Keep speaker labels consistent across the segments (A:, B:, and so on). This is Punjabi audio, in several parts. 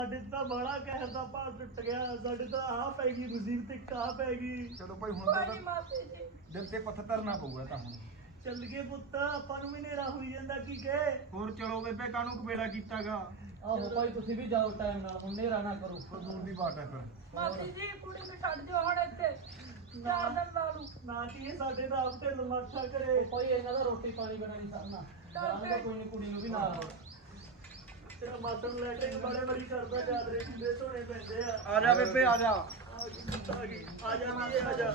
A: ਸਾਡੇ ਤਾਂ ਬੜਾ ਕਹਿਰ ਦਾ ਭਾਰ ਟੁੱਟ ਗਿਆ। ਸਾਡੇ ਤਾਂ ਆ ਪੈ ਗਈ ਮੁਸੀਬਤ, ਇੱਕ ਆ ਪੈ ਗਈ।
B: ਚਲੋ ਭਾਈ ਹੁਣ ਤਾਂ ਦਿਲ ਤੇ ਪੱਥਰ ਧਰਨਾ ਪਊਗਾ ਤਾਂ ਹੁਣ।
A: ਚੱਲ ਗਏ ਪੁੱਤ, ਆਪਾਂ ਨੂੰ ਵੀ ਨੇਰਾ ਹੋਈ ਜਾਂਦਾ। ਕੀ ਕਹੇ
B: ਹੋਰ ਚਲੋ ਬੇਬੇ, ਕਾਹਨੂੰ ਕਬੇੜਾ ਕੀਤਾਗਾ।
C: ਆਹੋ ਭਾਈ ਤੁਸੀਂ ਵੀ ਜਾਓ ਟਾਈਮ ਨਾਲ, ਹੁਣ ਨੇਰਾ ਨਾ ਕਰੋ।
B: ਦੂਰ ਦੀ ਬਾਤ ਹੈ ਫਿਰ।
D: ਮਾਸੀ ਜੀ ਕੁੜੀ ਨੂੰ ਛੱਡ ਦਿਓ ਹੁਣ ਇੱਥੇ 4 ਦਿਨ ਲਾ ਲੂ।
A: ਨਾ ਕੀ ਸਾਡੇ ਦਾ ਆਪ ਢਿੱਲ ਮੱਠਾ ਕਰੇ।
C: ਭਾਈ ਇਹਨਾਂ ਦਾ ਰੋਟੀ ਪਾਣੀ ਬਣਾ ਨਹੀਂ ਸਰਨਾ। ਜਾਣਦਾ ਕੋਈ ਨਹੀਂ, ਕੁੜੀ ਨੂੰ ਵੀ ਨਾਲ।
A: ਤੇਰਾ ਮਾਸਨ ਲੈਟਰਿੰਗ ਬੜੇ ਬੜੀ ਕਰਦਾ, ਚਾਦਰੇ ਕਿੰਦੇ ਧੋਣੇ ਪੈਂਦੇ ਆ।
B: ਆ ਜਾ ਬੇਬੇ ਆ ਜਾ।
A: ਆ ਜਾ ਵੀ ਆ ਜਾ।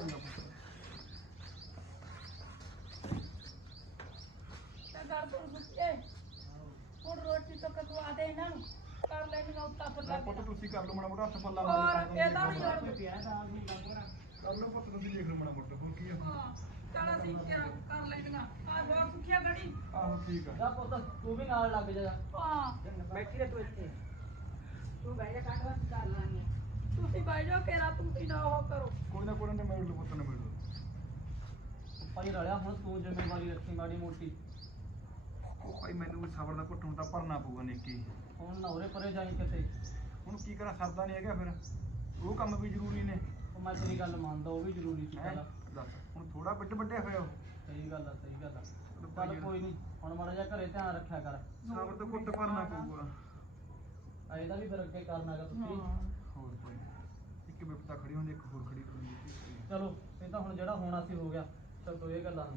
D: ਤੇ ਕਰ ਤੂੰ ਸੁੱਤੇ ਹੁਣ ਰੋਟੀ ਤੋਂ ਕਕਵਾ ਦੇ ਇਹਨਾਂ ਨੂੰ, ਕਰ ਲੈਣੀ ਉੱਤਾ ਪੱਲਾ।
B: ਪੁੱਤ ਤੁਸੀਂ ਕਰ ਲਓ ਮਾੜਾ ਮੋਟਾ ਹੱਥ ਪੱਲਾ
D: ਹੋਰ ਇਹਦਾ ਵੀ ਯਾਰ
B: ਕਰ ਲਓ ਪੁੱਤ, ਤੁਸੀਂ ਦੇਖ ਲਓ ਮਾੜਾ ਮੋਟਾ ਹੋਰ ਕੀ ਆ।
D: ਹਾਂ ਚਲ ਅਸੀਂ ਕਿਆ ਕਰ ਲੈਣੀਆਂ ਆ ਬਹੁਤ ਸੁਖਿਆ ਗੜੀ।
B: ਆਹੋ ਠੀਕ ਆ।
C: ਜਾ ਪੁੱਤ ਤੂੰ ਵੀ ਨਾਲ ਲੱਗ ਜਾ।
D: ਹਾਂ
C: ਬੈਠੀ ਰਹਿ ਤੂੰ ਇੱਥੇ।
D: ਤੂੰ ਬਹਿ ਜਾ ਕੱਟ ਬਸ ਕਰ ਲਾਂਗੇ। ਤੁਸੀਂ ਬਹਿ ਜਾਓ ਕੇਰਾ, ਤੁਸੀਂ ਨਾ ਉਹ ਕਰੋ।
B: ਕੋਈ ਨਾ ਕੋਈ ਨਾ ਮੇੜ ਲਓ ਪੁੱਤ, ਨਾ ਮੇੜ ਲਓ।
C: ਭਾਈ ਰਲਿਆ ਹੁਣ ਤੂੰ ਜ਼ਿੰਮੇਵਾਰੀ ਰੱਖੀ ਮਾੜੀ ਮੋਟੀ।
B: ਉਹ ਭਾਈ ਮੈਨੂੰ ਵੀ ਸਬਰ ਦਾ ਘੁੱਟ ਹੁਣ ਤਾਂ ਭਰਨਾ ਪਊਗਾ ਨੇਕੀ।
C: ਹੁਣ ਨਾ ਉਰੇ ਪਰੇ ਜਾਈ ਕਿਤੇ।
B: ਹੁਣ ਕੀ ਕਰਾਂ, ਸਰਦਾ ਨਹੀਂ ਹੈਗਾ ਫਿਰ। ਉਹ ਕੰਮ ਵੀ ਜ਼ਰੂਰੀ ਨੇ।
C: ਉਹ ਮੈਂ ਤੇਰੀ ਗੱਲ ਮੰਨਦਾ, ਉਹ ਵੀ ਜ਼ਰੂਰੀ ਸੀ
B: ਹੈਂ?
C: ਪਹਿਲਾਂ।
B: ਦੱਸ ਹੁਣ ਥੋੜਾ ਵੱਡੇ ਹੋਏ ਹੋ।
C: ਸਹੀ ਗੱਲ ਆ, ਸਹੀ ਗੱਲ ਆ। ਚੱਲ ਕੋਈ ਨਹੀਂ, ਹੁਣ ਮਾੜਾ ਜਿਹਾ ਘਰੇ ਧਿਆਨ ਰੱਖਿਆ ਕਰ।
B: ਸਬਰ ਦਾ ਘੁੱਟ ਭਰਨਾ ਪਊਗਾ।
C: ਇਹਦਾ ਵੀ ਫਿਰ ਅੱਗੇ ਕਰਨਾਗਾ ਤੁਸੀਂ।
B: ਹੋਰ ਕੋਈ ਇੱਕ ਵਿਪਤਾ ਖੜੀ ਹੁੰਦੀ, ਇੱਕ ਹੋਰ ਖੜੀ ਹੁੰਦੀ।
C: ਚਲੋ ਇਹ ਤਾਂ ਹੁਣ ਜਿਹੜਾ ਹੋਣਾ ਸੀ ਹੋ ਗਿਆ। ਚਲ ਤੋ ਇਹ ਗੱਲਾਂ ਨੂੰ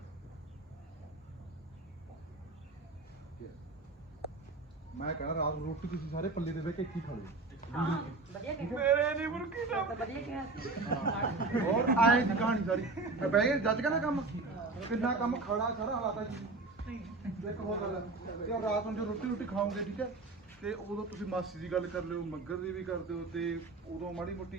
E: ਮੈਂ ਕਹਿੰਦਾ ਰਾਤ ਨੂੰ ਰੋਟੀ ਤੁਸੀਂ ਸਾਰੇ ਪੱਲੇ ਦੇ ਵਿੱਚ ਇੱਥੇ ਹੀ ਖਾ ਲਿਓ।
B: ਮੇਰੇ ਨਹੀਂ ਮੁਰਕੀ ਦਾ
E: ਹੋਰ ਆਏ ਦੀ ਕਹਾਣੀ ਸਾਰੀ ਬਹਿ ਗਏ ਜੱਜ ਕਹਿੰਦਾ ਕੰਮ ਕਿੰਨਾ ਕੰਮ ਖੜਾ ਸਾਰਾ ਹਾਲਾਤਾ ਜੀ। ਇੱਕ ਹੋਰ ਗੱਲ ਹੈ, ਤੇ ਰਾਤ ਨੂੰ ਜੋ ਰੋਟੀ ਖਾਓਗੇ ਠੀਕ ਹੈ, ਤੇ ਉਦੋਂ ਤੁਸੀਂ ਮਾਸੀ ਦੀ ਗੱਲ ਕਰ ਲਿਓ, ਮੱਗਰ ਦੀ ਵੀ ਕਰ ਦਿਓ, ਤੇ ਉਦੋਂ ਮਾੜੀ ਮੋਟੀ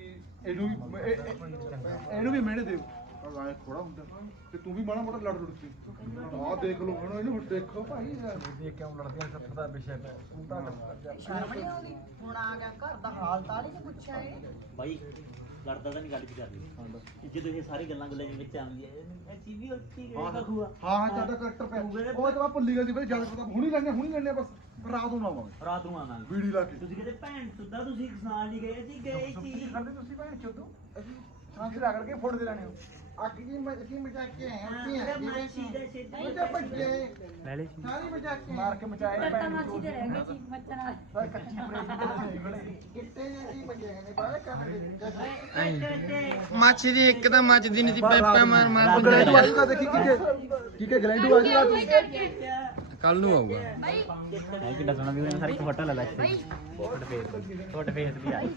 E: ਇਹਨੂੰ ਵੀ ਮਿਹਣੇ ਦਿਓ। ਆਏ ਥੋੜਾ ਹੁੰਦਾ ਤੇ ਤੂੰ ਵੀ ਮਾੜਾ ਮੋਟਾ ਲੜ ਲੁੜ ਸੀ। ਆਹ ਦੇਖ ਲਓ ਹੁਣ, ਇਹਨੂੰ ਦੇਖੋ ਭਾਈ
B: ਦੇਖ ਕਿਉਂ ਲੜਦੀਆਂ, ਸੱਤ ਦਾ ਵਿਸ਼ਾ ਹੈ। ਤੂੰ ਤਾਂ
F: ਹੁਣ ਆ ਗਿਆ ਘਰ ਦਾ ਹਾਲ ਤਾਲੀ ਤੇ ਪੁੱਛਿਆ ਏ
A: ਬਾਈ ਲੜਦਾ ਤਾਂ ਨਹੀਂ, ਗੱਲ ਵੀ ਕਰਦੀ। ਜਦੋਂ ਇਹ ਸਾਰੀ ਗੱਲਾਂ ਦੇ ਵਿੱਚ ਆਉਂਦੀਆਂ ਇਹ ਚੀਜ਼ ਵੀ ਉੱਚੀ ਖੂਆ।
E: ਹਾਂ ਤੁਹਾਡਾ ਕਰੈਕਟਰ ਪਿਆ ਉਹ ਤਾਂ ਮੈਂ ਭੁੱਲੀ ਗਈ ਸੀ ਬਈ, ਜਦ ਪਤਾ ਹੁਣੀ ਲੈਣੇ ਬਸ ਰਾਤ ਨੂੰ ਆਵਾਂਗੇ।
A: ਰਾਤ ਨੂੰ ਆਵਾਂਗੇ
E: ਵੀੜੀ ਲਾ ਕੇ
A: ਤੁਸੀਂ ਕਹਿੰਦੇ ਭੈਣ ਸੁੱਧਾ ਤੁਸੀਂ ਕਿਸਾਨ ਨਹੀਂ ਗਏ ਜੀ, ਗਏ ਸੀ।
E: ਤੁਸੀਂ ਭਾਈ ਚੋਦੋ ਅਸੀਂ ਸਾਂਝ ਲਾ ਕਰਕੇ ਫੋੜ ਦੇ ਲੈਣੇ ਹੋ। ਅੱਗ ਜੀ ਕੀ ਮਜ਼ਾਕ ਕੇ ਆਏ
A: ਮੈਂ ਸਿੱਧਾ ਸਿੱਧਾ
E: ਮੁੰਡੇ ਭੱਜੇ
A: ਲੈ ਲੈ
E: ਸਾਰੀ ਮਜ਼ਾਕ ਕੇ
B: ਮਾਰ ਕੇ ਮਚਾਏ
D: ਤਾਂ ਮਾਸੀ ਦੇ ਰਹਿ ਗਏ ਸੀ ਬੱਚਾ ਨਾਲ।
E: ਪਰ ਕੱਚੀ ਪ੍ਰੇਮ ਕਿੱਤੇ ਜੇ ਕੀ ਮਜ਼ੇ ਨੇ ਬਾਹਰ ਕਰ
G: ਮਾਛੀ ਦੀ ਇੱਕ ਤਾਂ ਮੱਚਦੀ ਨਹੀਂ ਸੀ, ਪੈਪਾ ਮਾਰ ਮਾਰ
E: ਗਲੈਂਡੂ ਆਜੂਗਾ ਦੇਖੀ ਕੀ ਗਲੈਂਡੂ ਆਜੂਗਾ ਤੂੰ
G: ਕੱਲ ਨੂੰ ਆਊਗਾ।
A: ਕਿੱਡਾ ਸੋਹਣਾ ਵੀ ਉਹਨੇ ਸਾਰੀ ਫੋਟੋ ਲੈ ਲੈ ਫੋਟੋ ਫੇਸ ਵੀ ਆਈ।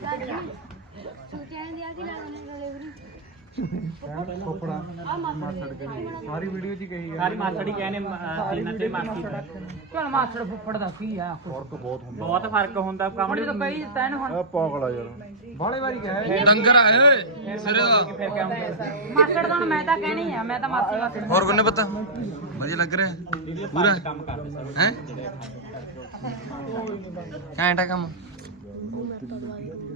B: ਸਾਰੀ ਵੀਡੀਓ ਚ ਕਹੀ
A: ਸਾਰੀ ਮਾਸੜੀ ਕਹਿੰਦੇ ਜਿੰਨਾ ਤੇ ਮਾਸੀ
D: ਚਲ ਮਾਸੜ ਫੁੱਫੜ ਦਾ ਕੀ ਆ,
E: ਫਰਕ ਬਹੁਤ ਹੁੰਦਾ
A: ਬਹੁਤ ਫਰਕ ਹੁੰਦਾ ਕਾਮੜੀ
D: ਤਾਂ ਕਈ ਤੈਨ ਹੁਣ
E: ਆ ਪਾਗਲਾ ਯਾਰ ਬਾਲੇ ਵਾਰੀ ਕਿਹਾ
G: ਡੰਗਰ ਆਏ ਓਏ ਸਿਰੇ ਦਾ।
A: ਫਿਰ ਕਿਉਂ
D: ਮਾਸੜ ਦਾ ਹੁਣ ਮੈਂ ਤਾਂ ਕਹਿਣੀ ਆ, ਮੈਂ ਤਾਂ ਮਾਸੀ ਵਾਸਤੇ।
G: ਹੋਰ ਕੋਨੇ ਪਤਾ ਵਧੀਆ ਲੱਗ ਰਿਹਾ ਪੂਰਾ
A: ਕੰਮ ਕਰਦੇ ਸਰ
G: ਹੈ ਘੈਂਟਾ ਕੰਮ।